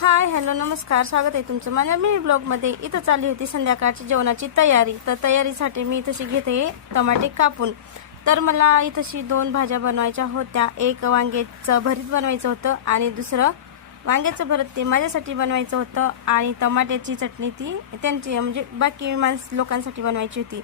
Hi hello नमस्कार, स्वागत आहे तुमचं माझ्या मिनी ब्लॉगमध्ये। इथं चालली होती संध्याकाळची जेवणाची तयारी। तर तयारीसाठी मी तशी घेते टमाटे कापून। तर मला इथंशी दोन भाज्या बनवायच्या होत्या। एक वांग्याचं भरीत बनवायचं होतं आणि दुसरं वांग्याचं भरीत ते माझ्यासाठी बनवायचं होतं आणि टमाट्याची चटणी ती त्यांची म्हणजे बाकी लोकांसाठी बनवायची होती।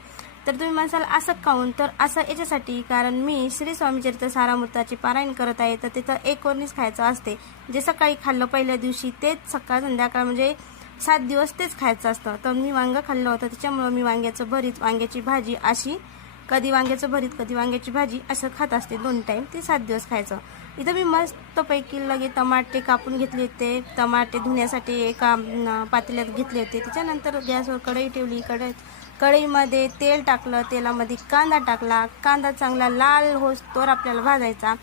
तर तुम्ही म्हणसाल असं काऊन, तर असं याच्यासाठी कारण मी श्री स्वामी चरित्र सारामृताचे पारायण करत आहे। तर तिथं एकोणीस खायचं असते, जे सकाळी खाल्लं पहिल्या दिवशी तेच सकाळ संध्याकाळ म्हणजे 7 दिवस तेच खायचं असतं। तर मी वांगं खाल्लं होतं, त्याच्यामुळं मी वांग्याचं भरीत वांग्याची भाजी अशी कधी वांग्याचं भरीत कधी वांग्याची भाजी असं खात असते 2 टाईम, ते 7 दिवस खायचं। इथं मी मस्तपैकी लगे टमाटे कापून घेतले होते। टमाटे धुण्यासाठी एका पातेल्यात घेतले होते। त्याच्यानंतर गॅसवर कढई ठेवली। कढईमध्ये तेल टाकलं, तेलामध्ये कांदा टाकला। कांदा चांगला लाल होईस्तोवर आपल्याला भाजायचा।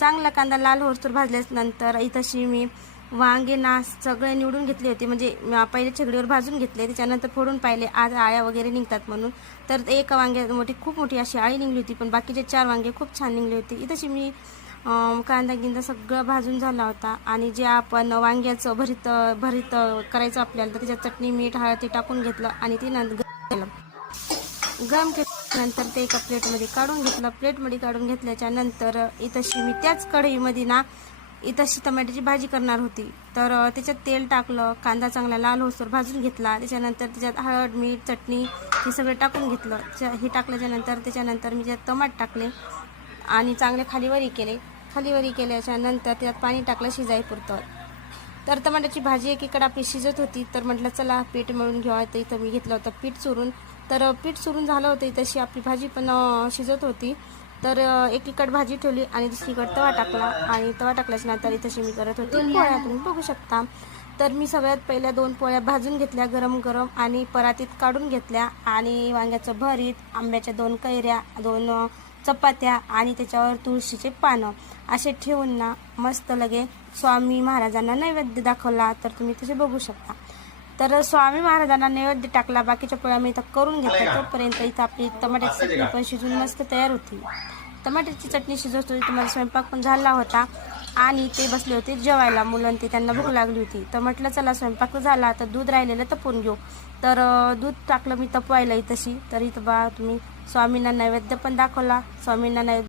चांगला कांदा लाल होईस्तोवर भाजल्यानंतर इथंशी मी वांगे ना सगळे निवडून घेतले होते, म्हणजे पहिले छगडीवर भाजून घेतले, त्याच्यानंतर फोडून पाहिले आज आळ्या वगैरे निघतात म्हणून। तर एक वांगे खूप मोठी अशी आळी निघली होती, पण बाकीचे 4 वांगे खूप छान निघले होते। इथंशी मी कांदा गिंदा सगळं भाजून झाला होता आणि जे आपण वांग्याचं भरीत करायचं आपल्याला, तर त्याच्यात चटणी मीठ हळद टाकून घेतलं आणि ते गरम केल्यानंतर ते एका प्लेटमध्ये काढून घेतलं। प्लेटमध्ये काढून घेतल्याच्या नंतर इथंशी मी त्याच कढईमध्ये ना इथंशी टमाट्याची भाजी करणार होती। तर त्याच्यात तेल टाकलं, कांदा चांगला लाल होईस्तोवर भाजून घेतला। त्याच्यानंतर त्याच्यात हळद मीठ चटणी हे सगळं टाकून घेतलं। हे टाकल्याच्यानंतर त्याच्यानंतर मी त्यात टमाट टाकले आणि चांगले खालीवरी केल्याच्या नंतर त्यात पाणी टाकलं शिजायपुरतं। तर टमाट्याची भाजी एकीकडे आपली शिजत होती, तर म्हटलं चला पीठ मळून घेऊया। तर इथं मी घेतलं होतं पीठ चुरून। तर पीठ चुरून झालं होतं, तशी आपली भाजी पण शिजत होती। तर एकीकडे भाजी ठेवली आणि दुसरीकडे तवा टाकला आणि तवा टाकल्याच्या नंतर इथंशी मी करत होती पोळ्या, तुम्ही बघू शकता। तर मी सगळ्यात पहिल्या 2 पोळ्या भाजून घेतल्या गरम गरम आणि परातीत काढून घेतल्या आणि वांग्याचं भरीत, आंब्याच्या 2 कैऱ्या, 2 चपात्या आणि त्याच्यावर तुळशीचे पानं असे ठेवून ना मस्त लगे स्वामी महाराजांना नैवेद्य दाखवला। तर तुम्ही तसे बघू शकता। तर स्वामी महाराजांना नैवेद्य टाकला, बाकीच्या पोळ्या मी इथं करून घेतल्या। तोपर्यंत इथं आपली टमाट्याची चटणी पण शिजून मस्त तयार होती। टमाट्याची चटणी शिजत होती, तुम्हाला स्वयंपाक पण झाला होता आणि ते बसले होते जेवायला मुलं, ते त्यांना भूक लागली होती। तर म्हटलं चला स्वयंपाक झाला तर दूध राहिलेलं तपवून घेऊ। तर दूध टाकलं मी तपवायला इथंशी। तर इथं बा तुम्ही स्वामींना नैवेद्य पण दाखवला, स्वामींना नैवेद्य